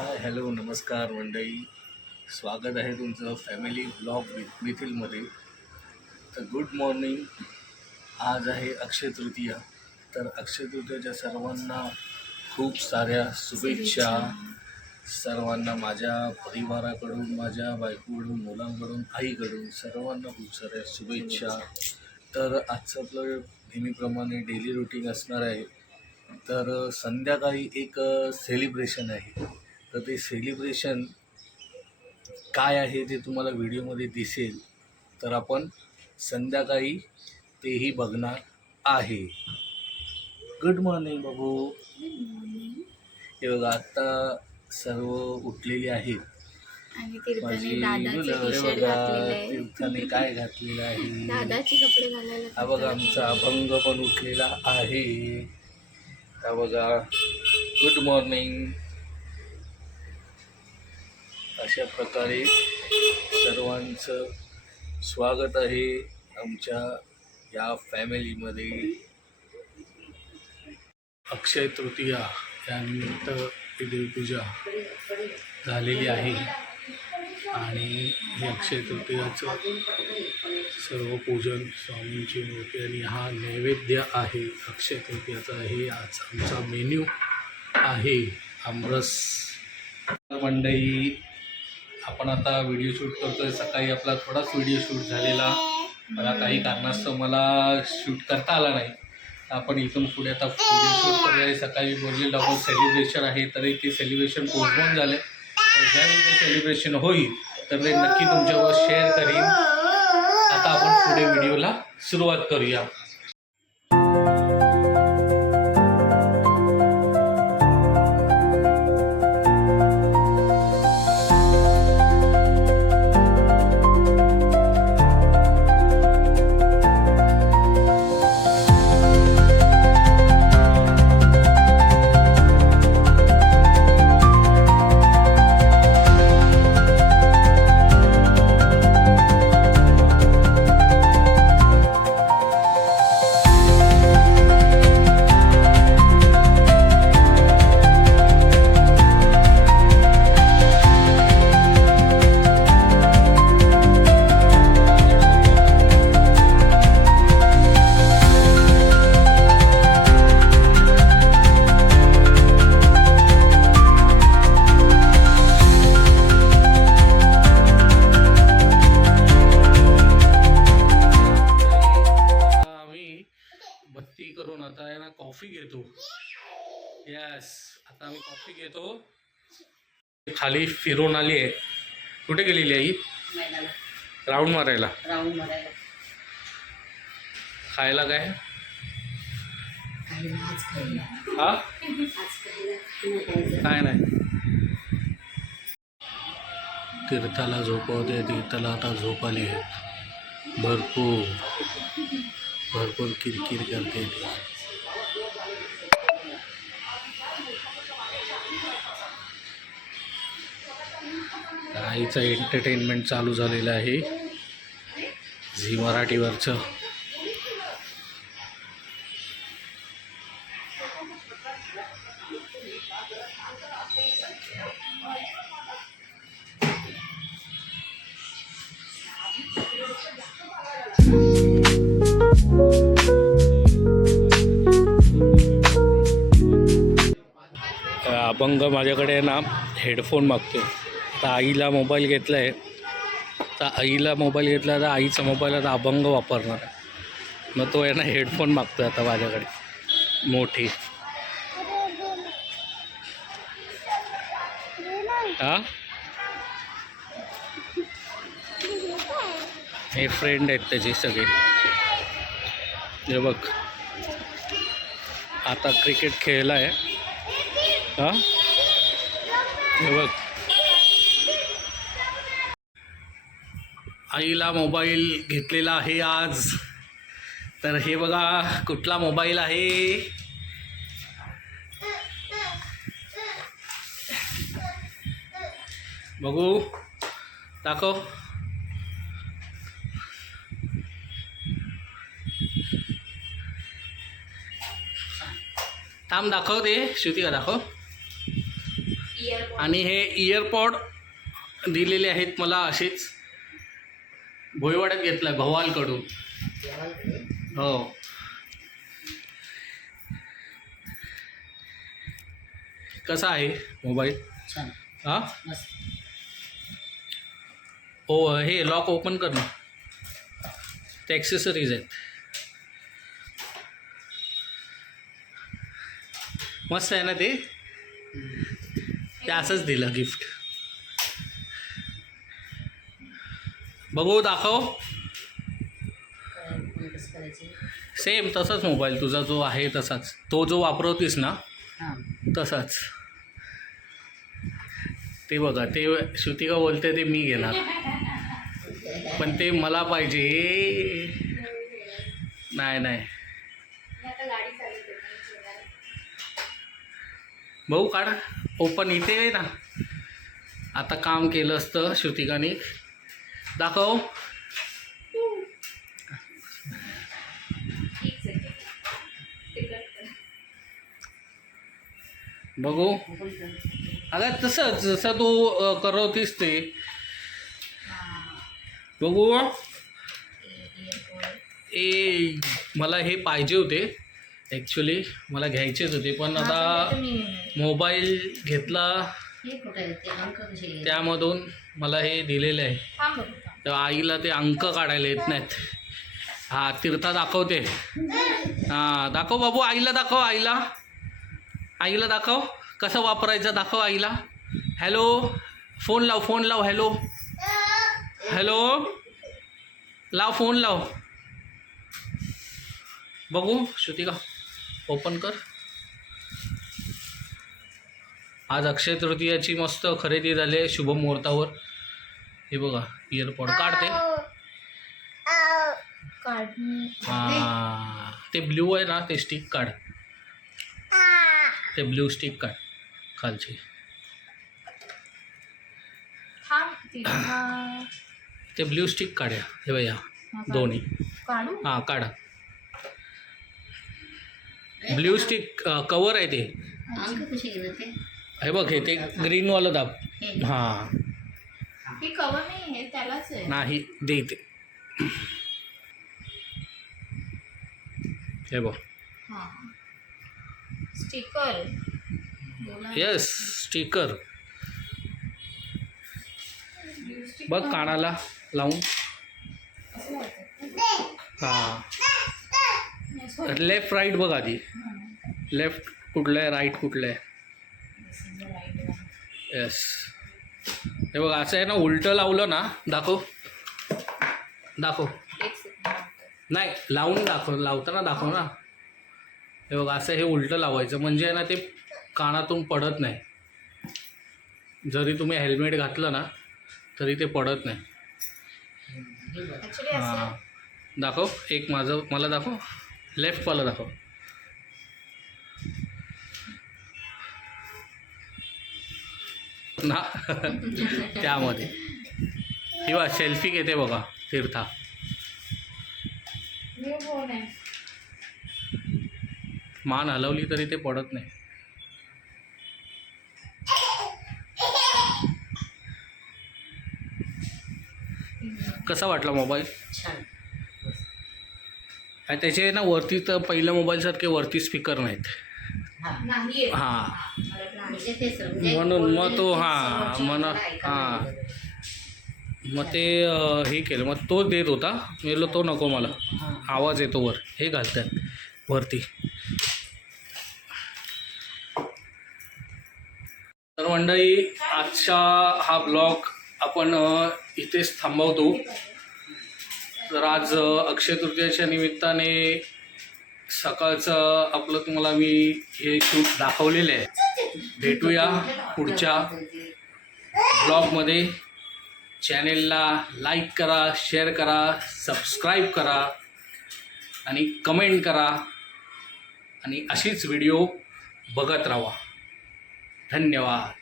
Hi hello नमस्कार मंडळी. स्वागत आहे तुमचं फॅमिली ब्लॉग विथ मिथिलमध्ये. तर गुड मॉर्निंग. आज आहे अक्षय तृतीया. तर अक्षय तृतीयाच्या सर्वांना खूप साऱ्या शुभेच्छा. सर्वांना माझ्या परिवाराकडून, माझ्या बायकोकडून, मुलांकडून, आईकडून सर्वांना खूप साऱ्या शुभेच्छा. तर आजचं आपलं नेहमीप्रमाणे डेली रुटीन असणार आहे. तर संध्याकाळी एक सेलिब्रेशन आहे. तर ते सेलिब्रेशन काय आहे ते तुम्हाला व्हिडिओमध्ये दिसेल. तर आपण संध्याकाळी तेही बघणार आहे. गुड मॉर्निंग बाबू. हे बघा आत्ता सर्व उठलेली आहेत. आणि माझी तीर्थाने मुलं हे टी-शर्ट बघा घातलेलं आहे. तीर्थाने काय घातलेलं आहे. दादाचे कपडे घालायला हा बघा आमचा अभंग पण उठलेला आहे. हा बघा गुड मॉर्निंग. अशा प्रकारे सर्वांचं स्वागत आहे आमच्या या फॅमिलीमध्ये. अक्षय तृतीया यानिमित्त देवपूजा झालेली आहे आणि हे अक्षय तृतीयाचं सर्व पूजन स्वामींची मूर्ती आणि हा नैवेद्य आहे अक्षय तृतीयाचा. हे आज आमचा मेन्यू आहे आमरस. मंडळी आपण आता व्हिडिओ शूट करतोय. सकाळी आपला थोडाच व्हिडिओ शूट झालेला, मला काही कारणास्तव मला शूट करता आला नाही. आपण इथून पुढे आता व्हिडिओ शूट करूया. सकाळी बोलले डबल सेलिब्रेशन आहे, तरी ते सेलिब्रेशन पोस्टपोन झाले. तर ज्यावेळी ते सेलिब्रेशन होईल तर ते नक्की तुमच्यावर शेअर करीन. आता आपण पुढे व्हिडिओला सुरुवात करूया. करून आता आहे ना कॉफी घेतो. यस, आता आम्ही कॉफी घेतो. खाली फिरून आली आहे. कुठे गेलेली आई? राऊंड मारायला. खायला काय? हा काय नाही. तीर्थाला झोपवते. तीर्थाला आता झोप आली आहे. भरपूर किरकिर करते ती. आईचं एंटरटेनमेंट चालू झालेलं आहे झी मराठीवरचं. अभंग माझ्याकडे ना हेडफोन मागतो. तर आईला मोबाईल घेतला आहे. तर आईचा मोबाईल आता अभंग वापरणार. मग तो आहे ना हेडफोन मागतो आता माझ्याकडे मोठी. हा हे फ्रेंड आहेत त्याचे सगळे. हे बघ आता क्रिकेट खेळला आहे. हा हे बघ आईला मोबाईल घेतलेला आहे आज. तर हे बघा कुठला मोबाईल आहे. बघू दाखव. थांब दाखव. ते श्रुती का दाखव. ईयर आणि हे इयरपॉड दिलेले आहेत मला असेच भोईवाड्यात घेतलाय भवालकडून. हो. कसा आहे मोबाईल? छान हा मस्त. ओ हे लॉक ओपन कर ना. ते ॲक्सेसरीज आहेत. मस्त आहे ना ते. ते असंच दिलं गिफ्ट. बघू दाखव. काय कसं करायचे? सेम तसाच मोबाईल तुझा जो आहे तसाच. तो जो वापरवतीस ना हां तसाच. ते बघा ते श्रुतिका बोलते ते मी घेणार पण ते मला पाहिजे. नाही नाही भाऊ काढ ओपन. इथे आहे ना. आता काम केलं असतं श्रुतिकाने. दाखव. बघू. अगं तसंच जसं तू करवतीस ते. बघू. ए मला हे पाहिजे होते ॲक्च्युली. मला घ्यायचेच होते पण आता मोबाईल घेतला हे कुठे आहे? ते अंक कसे आहेत? त्यामधून मला हे दिलेलं आहे. तर आईला ते अंक काढायला येत नाहीत. हां तीर्था दाखवते. हां दाखव बाबू. आईला दाखव. आईला दाखव कसं वापरायचं. दाखव आईला. हॅलो फोन लाव. फोन लाव. हॅलो लाव. फोन लाव. बघू श्रुतिका ओपन कर. आज अक्षय तृतीयाची मस्त खरेदी झाली आहे शुभ मुहूर्तावर. हे बघा इयरपॉड काढते. हां ते ब्ल्यू आहे ना ते स्टिक काढ. ते ब्ल्यू स्टिक काढ खालची. ते ब्ल्यू स्टिक काढ्या. हे बघा दोन्ही. हां काढा. ब्ल्यू स्टिक कवर आहे ते. अंक कसे घेणार ते? हे बघ हे ते ग्रीनवालं दाब. हे हां हे कवर नाही आहे त्यालाच आहे. नाही दे इथे. हे बघ. स्टिकर. Yes sticker. बघ कानाला लावून. हां लेफ्ट राईट बघ आधी. लेफ्ट कुठलं आहे राईट कुठलं आहे. येस. हे बघ असं आहे ना उलटं लावलं ना. दाखव. नाही लावून दाखव. लावताना दाखव ना. हे बघ असं हे उलटं लावायचं म्हणजे आहे ना ते कानातून पडत नाही. जरी तुम्ही हेल्मेट घातलं ना तरी ते पडत नाही. हां दाखव. एक मला दाखव. लेफ्टवाला दाखव. ना त्यामध्ये किंवा सेल्फी घेते बघा तीर्था. मान हलवली तरी ते पडत नाही. कसा वाटला मोबाईल? छान. आणि त्याचे ना वरती तर पहिल्या मोबाईलसारखे वरती स्पीकर नाहीत. हां हां म्हणजे तेच म्हणजे म्हणून मग तो बोललेलं हां समोरच्याला म्हणा ऐकायला हां मिळतं. मग ते हे केलं. मग तो देत होता. मी बोललो तो नको मला. हां. आवाज येतो वर. हे घालतात वरती. तर मंडळी आजचा हा ब्लॉग आपण इथेच थांबवतो. तर आज अक्षय तृतीयाच्या निमित्ताने सकाळचं आपलं तुम्हाला मी हे शूट दाखवलेलं आहे. भेटूया पुढच्या ब्लॉगमध्ये. चॅनेलला लाईक करा, शेअर करा, सबस्क्राईब करा आणि कमेंट करा आणि अशीच व्हिडिओ बघत राहा. धन्यवाद.